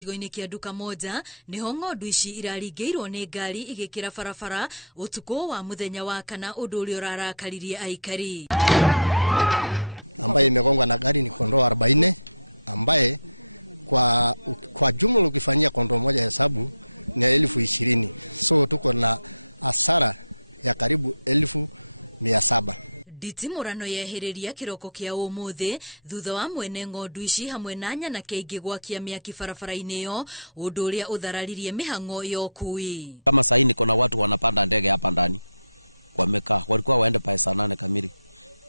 Gĩcigo-inĩ kĩa duka moja niho ng'ondu ici iraringĩirwo nĩ ngari igĩkĩra barabara ũtukũ wa muthenya wa kana, ũndũ ũrĩa ũrarakaririe aikari. Ambaye imegongwa na gari ni kondoo 40, ambaye kwa jumla ukifanyia kondoo moja hesabu ni 20,000. So tuko na hasara ya karibu 1,700. Nditimurano yehereria kiroko kĩa ũmũthĩ thutha wa mwene ng'ondu ici hamwe na nyana kĩingĩ gwakia mĩaki barabara-inĩ yo, ũndũ ũrĩa ũthararirie mĩhang'o ya ũkui. Kama sasa ni kuna watu wanapanda ndege hapa ndani wamekaa, walikuwa waende pale saa 8 kamili,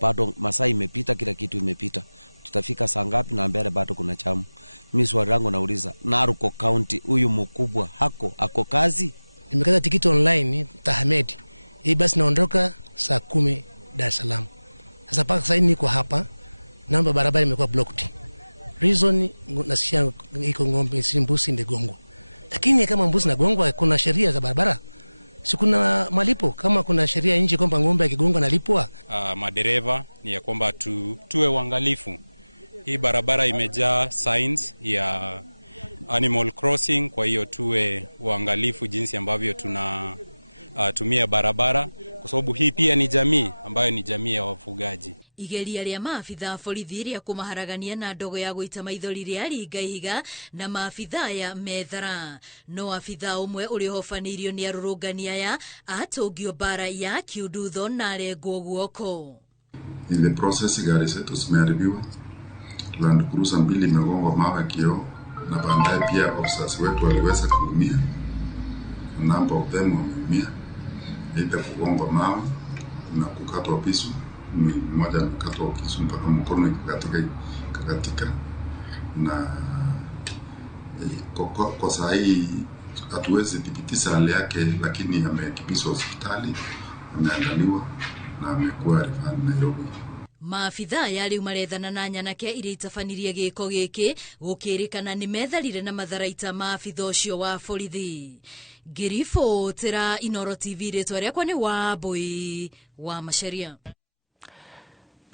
bado masaa imepita, kila kitu imepita. Tutafika saa ngapi? Na mbele bado kuna chamu. Mimi swali langu nauliza, Narok County huyu mkubwa ako kazi? Nimekata tikiti online Tahamed, hii basi naondoka saa 10 Dar es Salaam. Sasa paka sasa niko hapa, namba barabara imekuwa blocked. Reason nasikia iko ng'ombe si mbuzi ndegongwa. Lakini kama mbuzi na gongwa kuna sheria za barabara. Si kuna malipo, kama kuna sheria nje kwamba ng'ombe akigongwa nalipwa. Madereva ni ya kwamba tuwe uangalifu. Hii barabara imejaa signs ya animal crossing, kwa hiyo tuwe uangalifu jinsi ambavyo tumia barabara, kwa sababu hii pia ni jamii ambayo ni jamii ya wafugaji. Igeria rĩa maafitha borithi rĩa kũmaharagania na ndogo ya gũita maithori rĩa ringa ihiga na maafitha ya methara. No afitha ũmwe ũrĩa ũhofanĩirio nĩ arũrũngani aya atũngio bara ya kiundutho na arengwo guoko. In the process gari zetu zimeharibiwa, Land Cruiser 2 imegongwa mawe kioo, na baadaye pia officers wetu waliweza kuumia. Number of them wameumia, ita kugongwa mawe na kukatwa pisu. Mmoja amekatwa kisu mpaka mkono ikakatika, na kwa saa hii hatuwezi thibitisha hali yake, lakini amekimbizwa hospitali, ameangaliwa na amekuwa referred Nairobi. Maafitha yari marethana na nyanake iria itafanirie gĩko gĩkĩ gũkĩrĩkana nĩ metharire na matharaita maafitha ũcio wa borithi. Ngĩribotera Inooro TV, rĩtwa rĩakwa nĩ Wambui wa Macharia.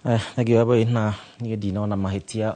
Nagĩ Wambui na nĩ ndinaona mahĩtia